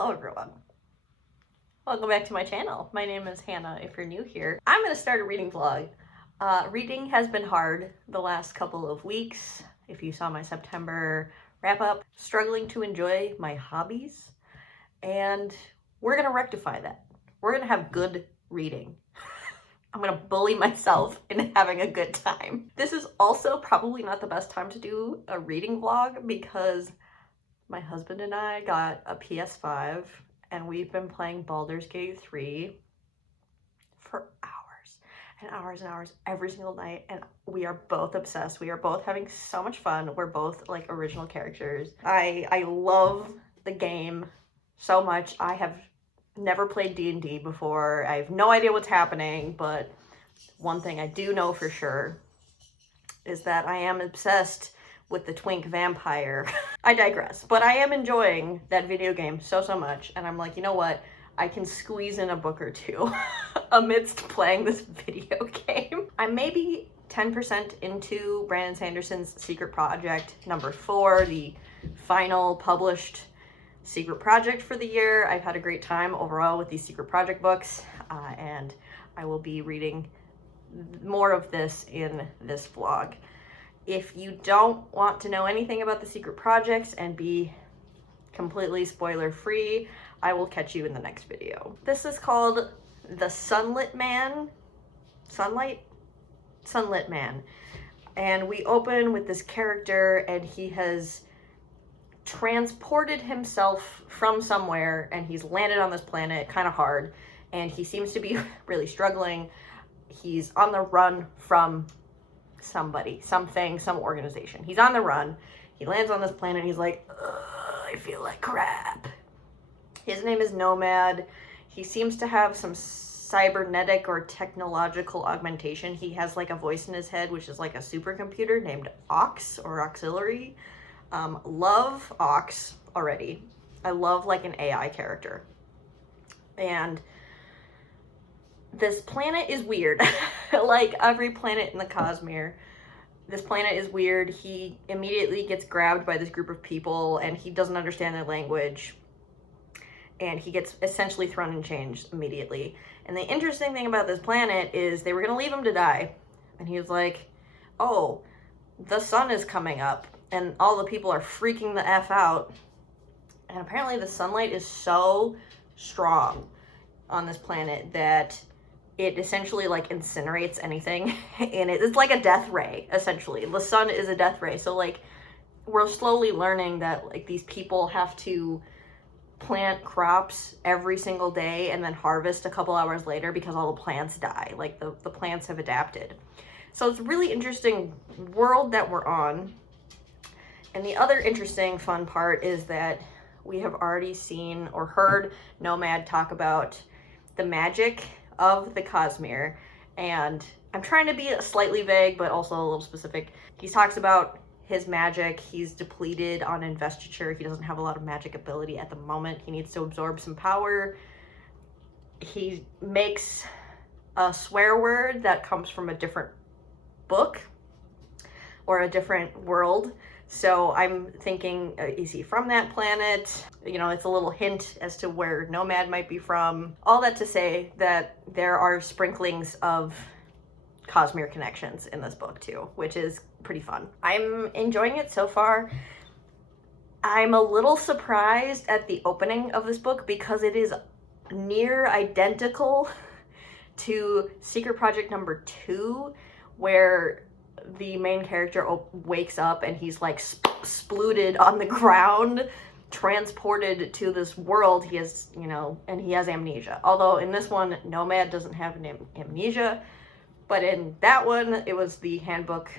Hello everyone. Welcome back to my channel. My name is Hannah if you're new here. I'm gonna start a reading vlog. Reading has been hard the last couple of weeks. If you saw my September wrap up, struggling to enjoy my hobbies, and we're gonna rectify that. We're gonna have good reading. I'm gonna bully myself into having a good time. This is also probably not the best time to do a reading vlog because my husband and I got a PS5 and we've been playing Baldur's Gate 3 for hours and hours and hours every single night, and we are both obsessed. We are both having so much fun. We're both like original characters. I love the game so much. I have never played D&D before. I have no idea what's happening, but one thing I do know for sure is that I am obsessed with the twink vampire. I digress, but I am enjoying that video game so much, and I'm like, you know what? I can squeeze in a book or two amidst playing this video game. I'm maybe 10% into Brandon Sanderson's Secret Project number 4, the final published secret project for the year. I've had a great time overall with these secret project books, and I will be reading more of this in this vlog. If you don't want to know anything about the secret projects and be completely spoiler free, I will catch you in the next video. This is called The Sunlit Man. Sunlit Man. And we open with this character, and he has transported himself from somewhere, and he's landed on this planet kind of hard, and he seems to be really struggling. He's on the run from somebody, something, some organization. He's on the run. He lands on this planet and he's like, I feel like crap. His name is Nomad. He seems to have some cybernetic or technological augmentation. He has like a voice in his head, which is like a supercomputer named Ox or Auxiliary. Love Ox already. I love like an AI character. And this planet is weird. Like every planet in the Cosmere, this planet is weird. He immediately gets grabbed by this group of people and he doesn't understand their language. And he gets essentially thrown in chains immediately. And the interesting thing about this planet is they were gonna leave him to die. And he was like, oh, the sun is coming up and all the people are freaking the F out. And apparently the sunlight is so strong on this planet that it essentially like incinerates anything in it. It's like a death ray, essentially. The sun is a death ray. So like we're slowly learning that like these people have to plant crops every single day and then harvest a couple hours later because all the plants die. Like the plants have adapted. So it's a really interesting world that we're on. And the other interesting fun part is that we have already seen or heard Nomad talk about the magic of the Cosmere, and I'm trying to be slightly vague but also a little specific. He talks about his magic. He's depleted on investiture. He doesn't have a lot of magic ability at the moment. He needs to absorb some power. He makes a swear word that comes from a different book or a different world. So I'm thinking, is he from that planet? You know, it's a little hint as to where Nomad might be from. All that to say that there are sprinklings of Cosmere connections in this book too, which is pretty fun. I'm enjoying it so far. I'm a little surprised at the opening of this book because it is near identical to Secret Project number 2, where the main character wakes up and he's like splooted on the ground, transported to this world. He has, you know, and he has amnesia. Although in this one, Nomad doesn't have amnesia, but in that one, it was the handbook,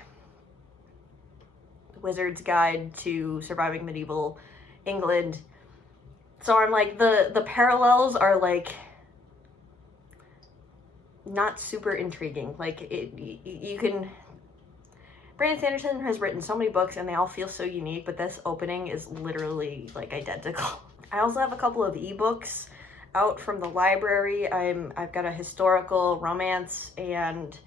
Wizard's Guide to Surviving Medieval England. So I'm like, the parallels are like not super intriguing. Like you can. Brandon Sanderson has written so many books and they all feel so unique, but this opening is literally like identical. I also have a couple of ebooks out from the library. I've got a historical romance and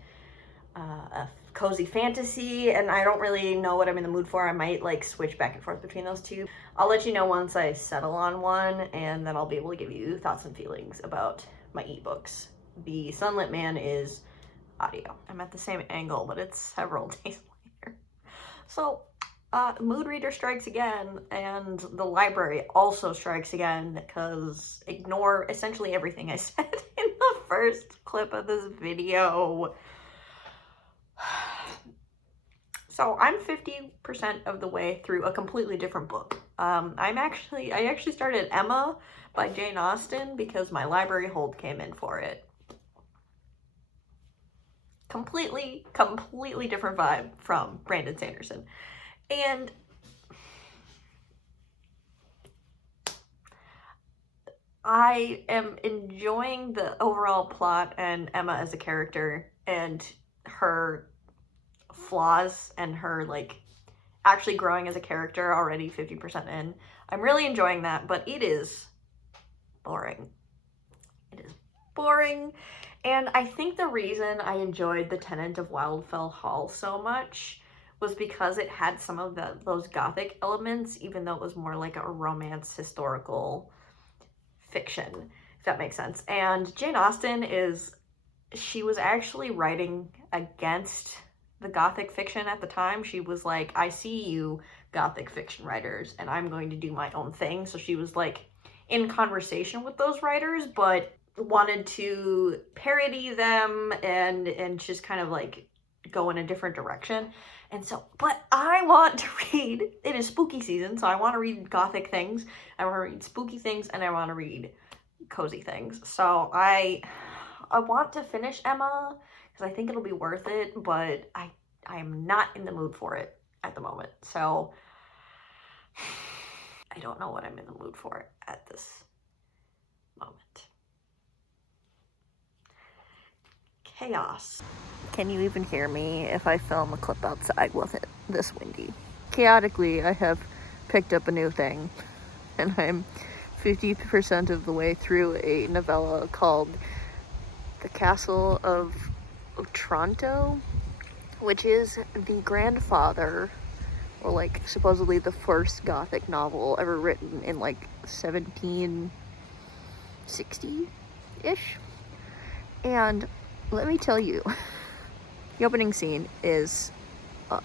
a cozy fantasy, and I don't really know what I'm in the mood for. I might like switch back and forth between those two. I'll let you know once I settle on one, and then I'll be able to give you thoughts and feelings about my ebooks. The Sunlit Man is audio. I'm at the same angle, but it's several days later. So, Mood Reader strikes again, and the library also strikes again, because ignore essentially everything I said in the first clip of this video. So I'm 50% of the way through a completely different book. I actually started Emma by Jane Austen because my library hold came in for it. Completely different vibe from Brandon Sanderson. And I am enjoying the overall plot and Emma as a character and her flaws and her like actually growing as a character already 50% in. I'm really enjoying that, but it is boring. It is boring. And I think the reason I enjoyed The Tenant of Wildfell Hall so much was because it had some of those gothic elements, even though it was more like a romance historical fiction, if that makes sense. And Jane Austen she was actually writing against the gothic fiction at the time. She was like, I see you gothic fiction writers, and I'm going to do my own thing. So she was like in conversation with those writers, but wanted to parody them and just kind of like go in a different direction. And so, but I want to read, it is spooky season, so I want to read gothic things, I want to read spooky things, and I want to read cozy things. So I want to finish Emma because I think it'll be worth it, but I am not in the mood for it at the moment. So I don't know what I'm in the mood for at this moment. Chaos. Can you even hear me if I film a clip outside with it this windy? Chaotically, I have picked up a new thing, and I'm 50% of the way through a novella called The Castle of Otranto, which is the grandfather, or like supposedly the first gothic novel ever written in like 1760-ish. And let me tell you, the opening scene is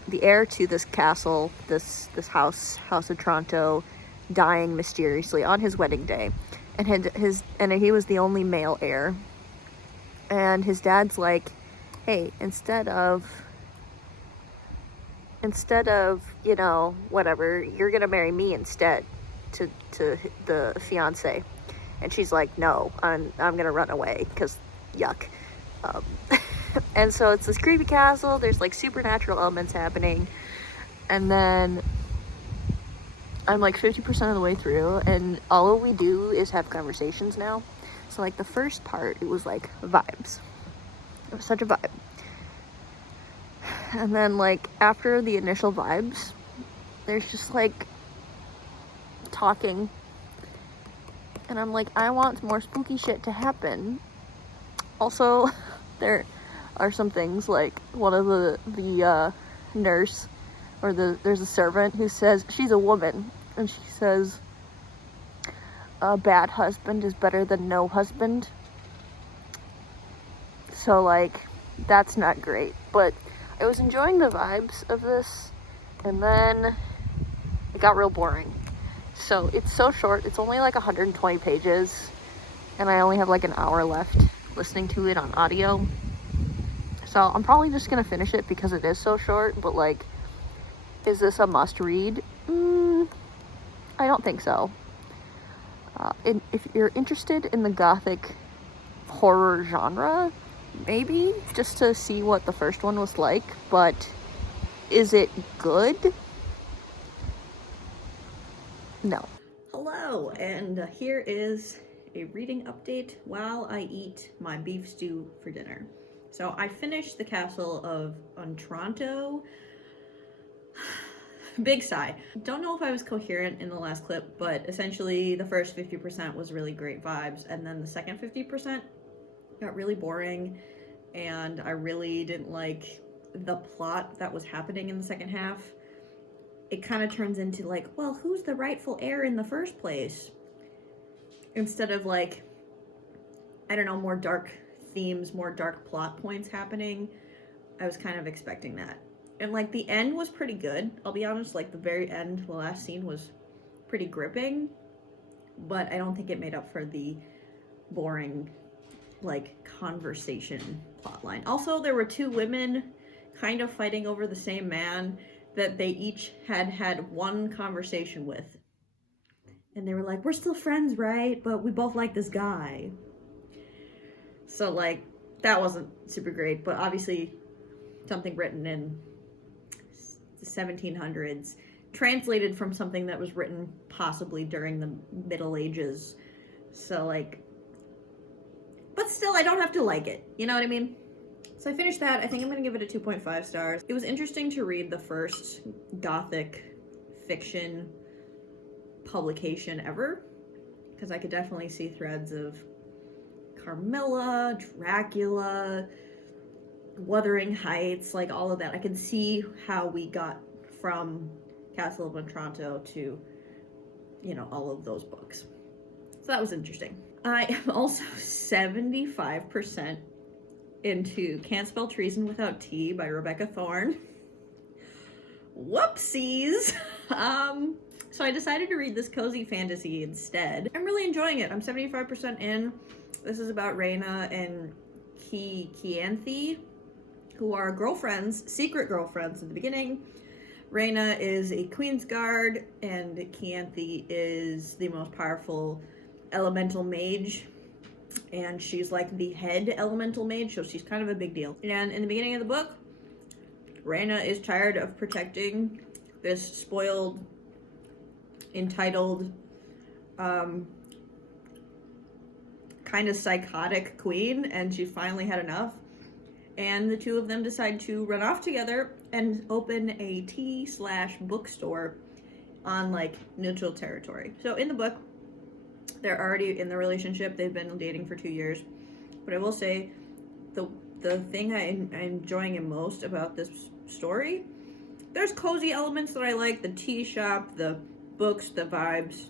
the heir to this castle, this house Otranto, dying mysteriously on his wedding day, and he was the only male heir. And his dad's like, hey, instead of you know, whatever, you're gonna marry me instead to the fiance. And she's like, no, I'm gonna run away because yuck. And so it's this creepy castle, there's like supernatural elements happening, and then I'm like 50% of the way through, and all we do is have conversations now. So like the first part, it was like vibes. It was such a vibe. And then like after the initial vibes, there's just like talking, and I'm like, I want more spooky shit to happen. Also, there are some things like one of the nurse, or there's a servant who says, she's a woman, and she says, a bad husband is better than no husband. So like, that's not great, but I was enjoying the vibes of this, and then it got real boring. So it's so short, it's only like 120 pages, and I only have like an hour left listening to it on audio. So I'm probably just gonna finish it because it is so short, but like, is this a must read? I don't think so. If you're interested in the gothic horror genre, maybe, just to see what the first one was like, but is it good? No. Hello, and here is a reading update while I eat my beef stew for dinner. So I finished The Castle of Otranto. Big sigh. Don't know if I was coherent in the last clip, but essentially the first 50% was really great vibes, and then the second 50% got really boring, and I really didn't like the plot that was happening in the second half, it kind of turns into like, well, who's the rightful heir in the first place? Instead of like, I don't know, more dark themes, more dark plot points happening. I was kind of expecting that. And like the end was pretty good. I'll be honest, like the very end, the last scene was pretty gripping, but I don't think it made up for the boring like conversation plotline. Also, there were two women kind of fighting over the same man that they each had one conversation with. And they were like, we're still friends, right? But we both like this guy. So like, that wasn't super great, but obviously something written in the 1700s, translated from something that was written possibly during the Middle Ages. So like, but still, I don't have to like it. You know what I mean? So I finished that. I think I'm gonna give it a 2.5 stars. It was interesting to read the first Gothic fiction publication ever, because I could definitely see threads of Carmilla, Dracula, Wuthering Heights, like all of that. I can see how we got from Castle of Otranto to, you know, all of those books. So that was interesting. I am also 75% into Can't Spell Treason Without Tea by Rebecca Thorne. Whoopsies! So I decided to read this cozy fantasy instead. I'm really enjoying it. I'm 75% in. This is about Reyna and Chianthe, who are girlfriends, secret girlfriends in the beginning. Reyna is a Queen's Guard, and Chianthe is the most powerful elemental mage, and she's like the head elemental mage, so she's kind of a big deal. And in the beginning of the book, Reyna is tired of protecting this spoiled, entitled, kind of psychotic queen, and she finally had enough. And the two of them decide to run off together and open a tea/bookstore on like neutral territory. So in the book, they're already in the relationship. They've been dating for 2 years. But I will say, the thing I'm enjoying the most about this story, there's cozy elements that I like. The tea shop, the books, the vibes,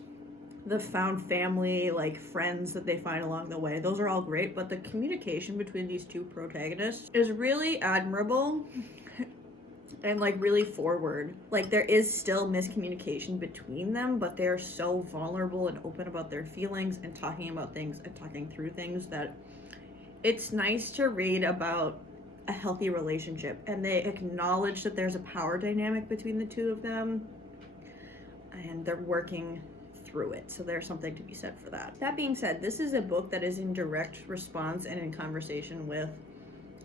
the found family, like friends that they find along the way. Those are all great, but the communication between these two protagonists is really admirable and like really forward. Like there is still miscommunication between them, but they're so vulnerable and open about their feelings and talking about things and talking through things that it's nice to read about a healthy relationship. And they acknowledge that there's a power dynamic between the two of them and they're working through it. So there's something to be said for that. That being said, this is a book that is in direct response and in conversation with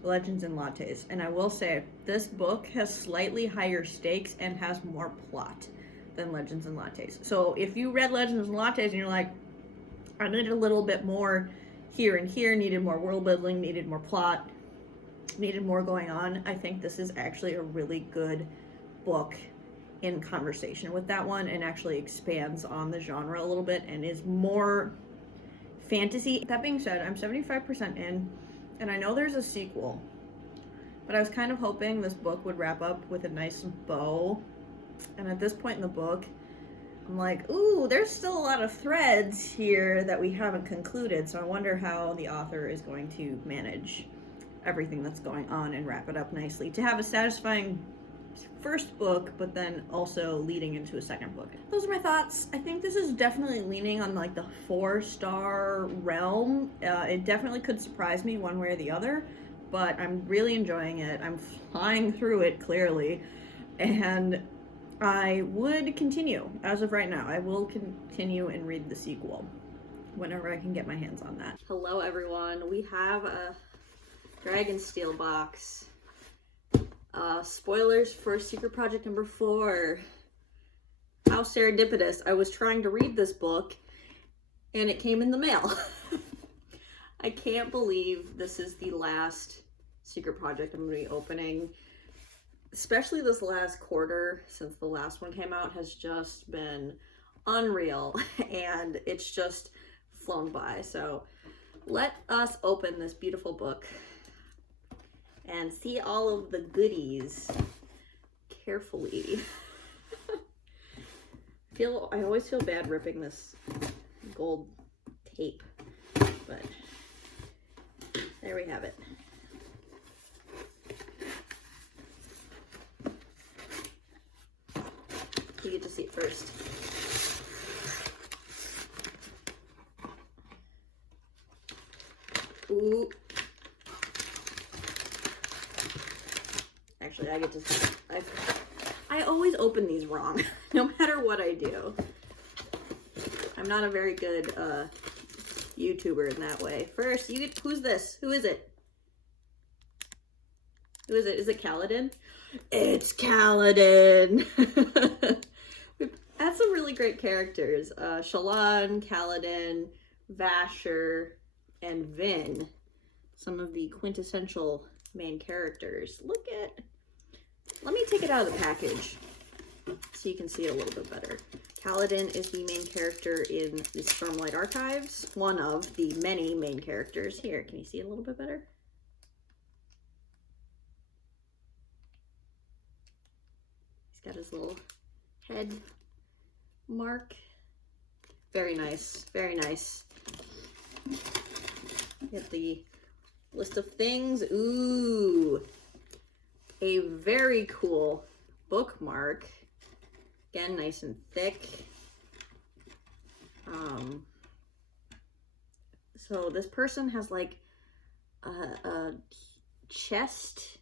Legends and Lattes. And I will say, this book has slightly higher stakes and has more plot than Legends and Lattes. So if you read Legends and Lattes and you're like, I needed a little bit more here and here, needed more world building, needed more plot, needed more going on, I think this is actually a really good book in conversation with that one and actually expands on the genre a little bit and is more fantasy. That being said, I'm 75% in, and I know there's a sequel, but I was kind of hoping this book would wrap up with a nice bow. And at this point in the book, I'm like, ooh, there's still a lot of threads here that we haven't concluded, so I wonder how the author is going to manage everything that's going on and wrap it up nicely to have a satisfying first book, but then also leading into a second book. Those are my thoughts. I think this is definitely leaning on like the 4-star realm. It definitely could surprise me one way or the other, but I'm really enjoying it. I'm flying through it clearly, and I would continue. As of right now, I will continue and read the sequel whenever I can get my hands on that. Hello everyone, we have a Dragonsteel box. Spoilers for Secret Project number 4. How serendipitous. I was trying to read this book and it came in the mail. I can't believe this is the last Secret Project I'm going to be opening. Especially this last quarter, since the last one came out, has just been unreal and it's just flown by. So let us open this beautiful book and see all of the goodies carefully. I always feel bad ripping this gold tape, but there we have it. You get to see it first. Ooh. Actually, I get to see it. I always open these wrong, no matter what I do. I'm not a very good YouTuber in that way. First, you get, who's this? Who is it? Who is it? Is it Kaladin? It's Kaladin! We've had some really great characters. Shallan, Kaladin, Vasher, and Vin. Some of the quintessential main characters. Let me take it out of the package so you can see it a little bit better. Kaladin is the main character in the Stormlight Archives, one of the many main characters. Here, can you see it a little bit better? He's got his little head mark. Very nice, very nice. Get the list of things. Ooh, a very cool bookmark. Again, nice and thick. So this person has like a chest,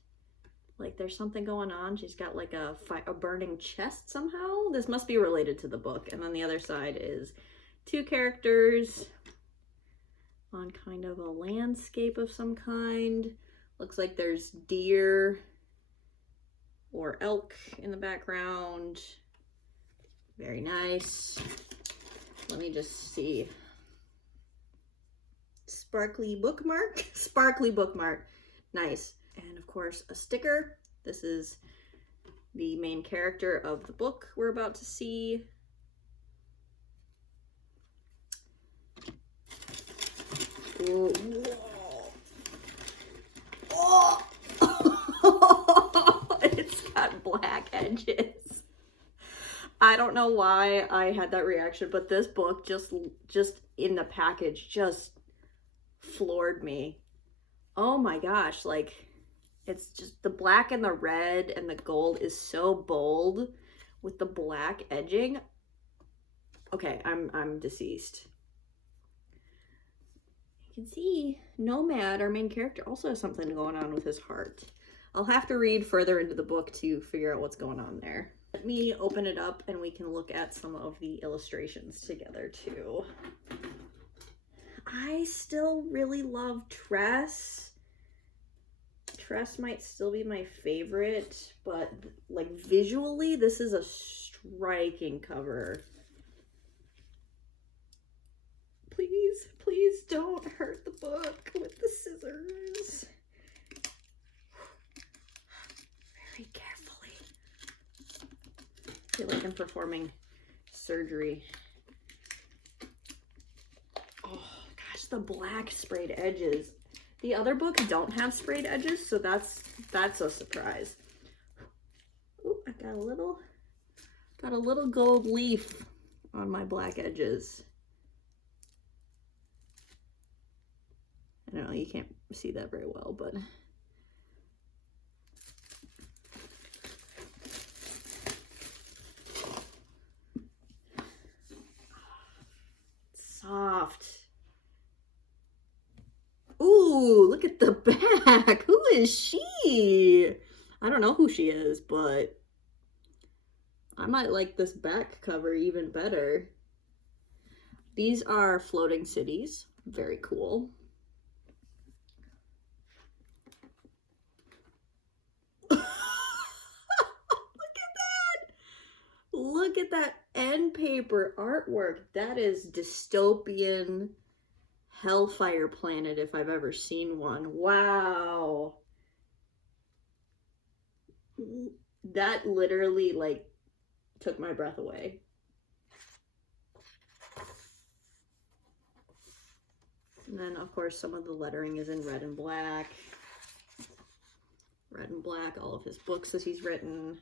like there's something going on. She's got like a burning chest somehow. This must be related to the book. And then the other side is two characters on kind of a landscape of some kind. Looks like there's deer or elk in the background. Very nice. Let me just see. Sparkly bookmark. Sparkly bookmark. Nice. And of course, a sticker. This is the main character of the book we're about to see. Ooh. Oh! It's got black edges. I don't know why I had that reaction, but this book just in the package just floored me. Oh my gosh, like it's just the black and the red and the gold is so bold with the black edging. Okay, I'm deceased. You can see Nomad, our main character, also has something going on with his heart. I'll have to read further into the book to figure out what's going on there. Let me open it up and we can look at some of the illustrations together too. I still really love Tress. Tress might still be my favorite, but like visually, this is a striking cover. Please, please don't hurt the book with the scissors. Very carefully. I feel like I'm performing surgery. Oh gosh, the black sprayed edges. The other books don't have sprayed edges, so that's a surprise. Ooh, I got a little gold leaf on my black edges. I don't know, you can't see that very well, but soft. Ooh, look at the back. Who is she? I don't know who she is, but I might like this back cover even better. These are floating cities. Very cool. Look at that end paper artwork. That is dystopian Hellfire Planet if I've ever seen one. Wow. That literally like took my breath away. And then of course some of the lettering is in red and black. Red and black, all of his books that he's written.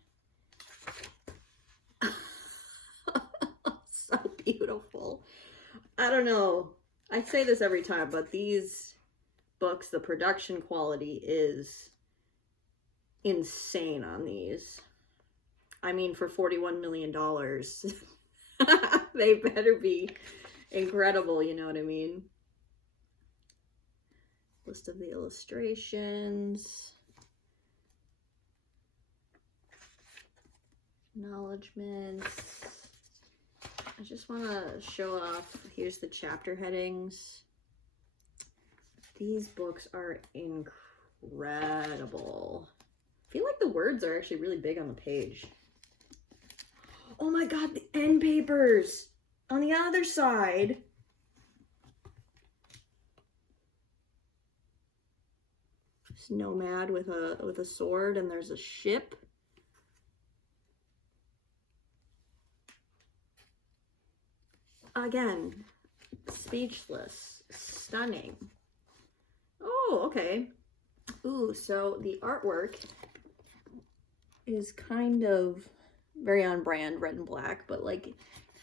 So beautiful. I don't know. I say this every time, but these books, the production quality is insane on these. I mean, for $41 million, they better be incredible, you know what I mean? List of the illustrations. Acknowledgements. I just want to show off, here's the chapter headings. These books are incredible. I feel like the words are actually really big on the page. Oh my god, the end papers on the other side. This nomad with a sword, and there's a ship. Again, speechless, stunning. Oh, okay. Ooh, so the artwork is kind of very on brand, red and black, but like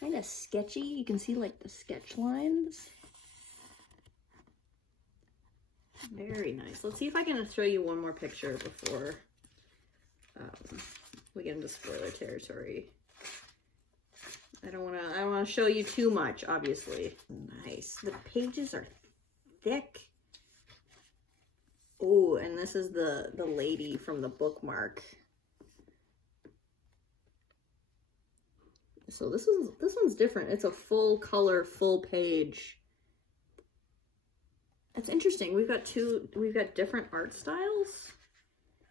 kind of sketchy. You can see like the sketch lines. Very nice. Let's see if I can show you one more picture before we get into spoiler territory. I don't want to show you too much, obviously. Nice. The pages are thick. Oh, and this is the lady from the bookmark. So this one's different. It's a full color, full page. That's interesting. We've got different art styles,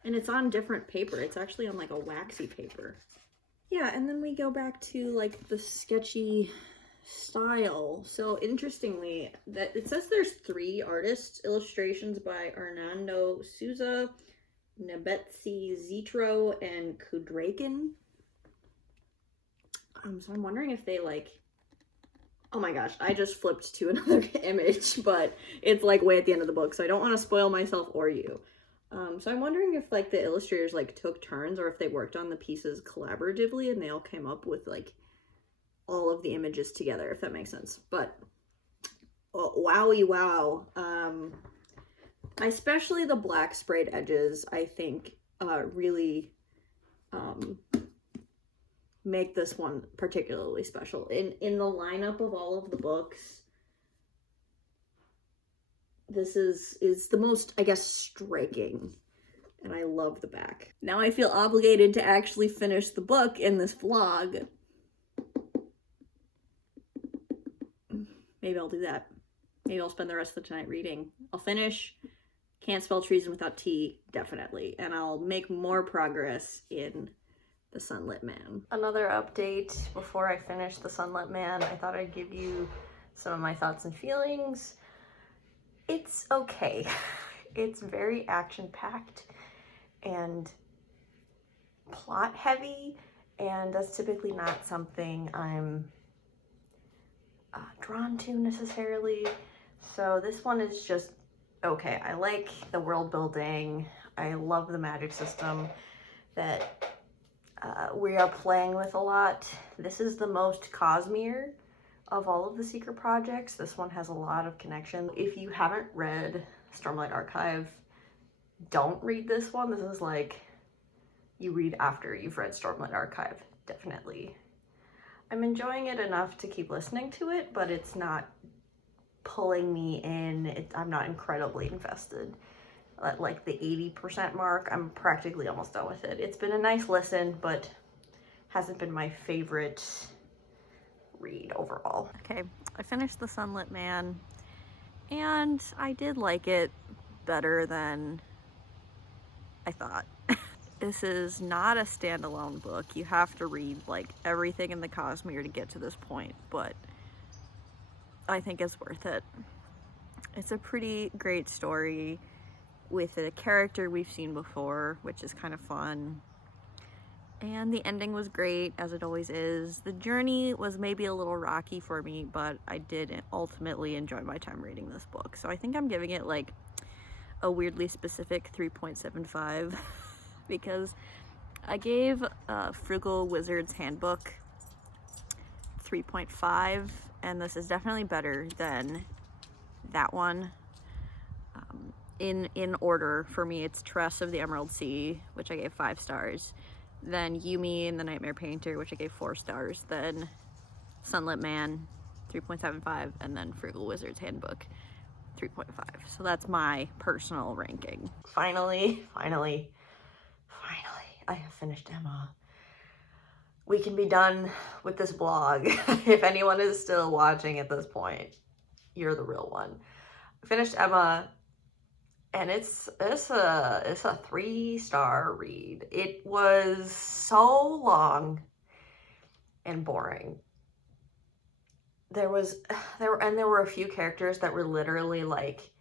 and it's on different paper. It's actually on like a waxy paper. Yeah, and then we go back to like the sketchy style. So interestingly, that it says there's 3 artists, illustrations by Otranto Souza, Nebetsi Zitro, and Kudrakin. So I'm wondering if they like, oh my gosh, I just flipped to another image, but it's like way at the end of the book, so I don't want to spoil myself or you. So I'm wondering if like the illustrators like took turns, or if they worked on the pieces collaboratively and they all came up with like all of the images together, if that makes sense. But oh, wowie wow. Especially the black sprayed edges, I think really make this one particularly special. In the lineup of all of the books, this is the most, I guess, striking, and I love the back. Now I feel obligated to actually finish the book in this vlog. Maybe I'll do that. Maybe I'll spend the rest of the night reading. I'll finish Can't Spell Treason Without Tea, definitely, and I'll make more progress in The Sunlit Man. Another update before I finish The Sunlit Man. I thought I'd give you some of my thoughts and feelings. It's okay. It's very action-packed and plot-heavy, and that's typically not something I'm drawn to necessarily. So this one is just okay. I like the world building. I love the magic system that we are playing with a lot. This is the most Cosmere of all of the secret projects. This one has a lot of connection. If you haven't read Stormlight Archive, don't read this one. This is like, you read after you've read Stormlight Archive, definitely. I'm enjoying it enough to keep listening to it, but it's not pulling me in. I'm not incredibly invested. At like the 80% mark, I'm practically almost done with it. It's been a nice listen, but hasn't been my favorite read overall. Okay, I finished The Sunlit Man, and I did like it better than I thought. This is not a standalone book. You have to read like everything in the Cosmere to get to this point, but I think it's worth it. It's a pretty great story with a character we've seen before, which is kind of fun. And the ending was great, as it always is. The journey was maybe a little rocky for me, but I did ultimately enjoy my time reading this book. So I think I'm giving it like a weirdly specific 3.75. because I gave Frugal Wizard's Handbook 3.5, and this is definitely better than that one. In order for me, it's Tress of the Emerald Sea, which I gave 5 stars, then Yumi and the Nightmare Painter, which I gave 4 stars, then Sunlit Man 3.75, and then Frugal Wizard's Handbook 3.5. So that's my personal ranking. Finally, I have finished Emma. We can be done with this blog. If anyone is still watching at this point, you're the real one. I finished Emma, and it's a 3-star read. It was so long and boring. There were a few characters that were literally like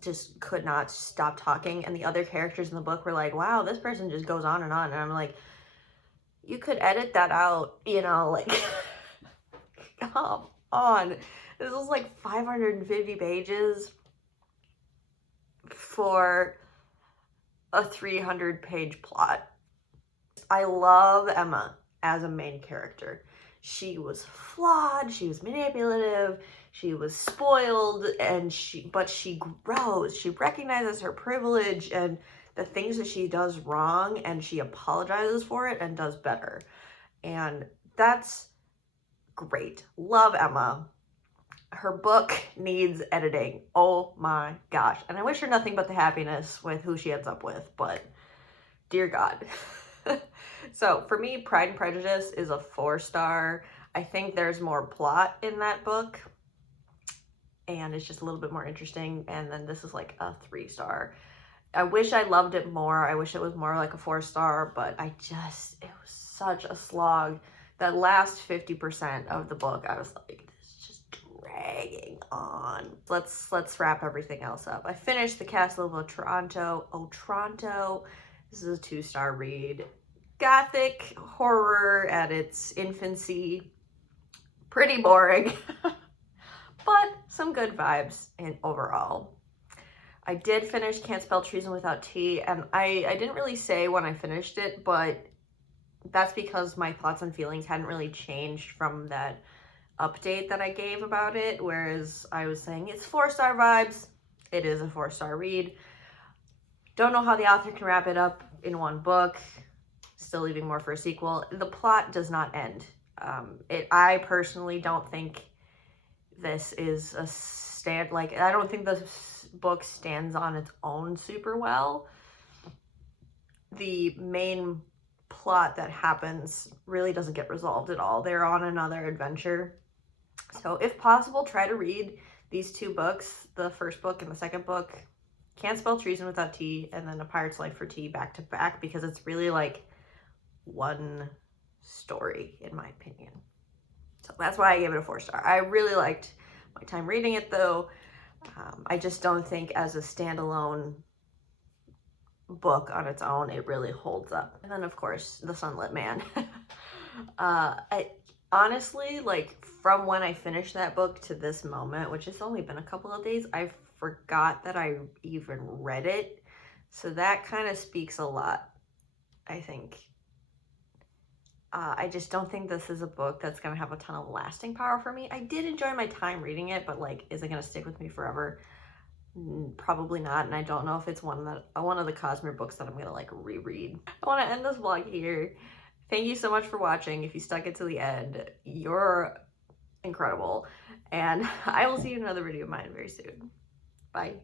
just could not stop talking, and the other characters in the book were like, wow, this person just goes on, and I'm like, you could edit that out, you know, like come on. This was like 550 pages for a 300-page plot. I love Emma as a main character. She was flawed, she was manipulative, she was spoiled, but she grows. She recognizes her privilege and the things that she does wrong, and she apologizes for it and does better. And that's great. Love Emma. Her book needs editing. Oh my gosh. And I wish her nothing but the happiness with who she ends up with, but dear God. So for me, Pride and Prejudice is a 4-star. I think there's more plot in that book, and it's just a little bit more interesting. And then this is like a 3-star. I wish I loved it more. I wish it was more like a 4-star, but it was such a slog. That last 50% of the book, I was like, this is just dragging on. Let's wrap everything else up. I finished The Castle of Otranto. This is a 2-star read. Gothic horror at its infancy. Pretty boring, but some good vibes overall. I did finish Can't Spell Treason Without Tea, and I didn't really say when I finished it, but that's because my thoughts and feelings hadn't really changed from that update that I gave about it, whereas I was saying it's 4-star vibes. It is a 4-star read. Don't know how the author can wrap it up in one book, still leaving more for a sequel. The plot does not end. I personally don't think this is a I don't think this book stands on its own super well. The main plot that happens really doesn't get resolved at all. They're on another adventure. So if possible, try to read these 2 books, the first book and the second book, Can't Spell Treason Without Tea, and then A Pirate's Life for Tea, back to back, because it's really like one story in my opinion. So that's why I gave it a 4-star. I really liked my time reading it though. I just don't think as a standalone book on its own it really holds up. And then of course The Sunlit Man. I honestly, like, from when I finished that book to this moment, which has only been a couple of days, I forgot that I even read it. So that kind of speaks a lot, I think. I just don't think this is a book that's going to have a ton of lasting power for me. I did enjoy my time reading it, but like, is it going to stick with me forever? Probably not. And I don't know if it's one of the Cosmere books that I'm going to like reread. I want to end this vlog here. Thank you so much for watching. If you stuck it to the end, you're incredible. And I will see you in another video of mine very soon. Bye.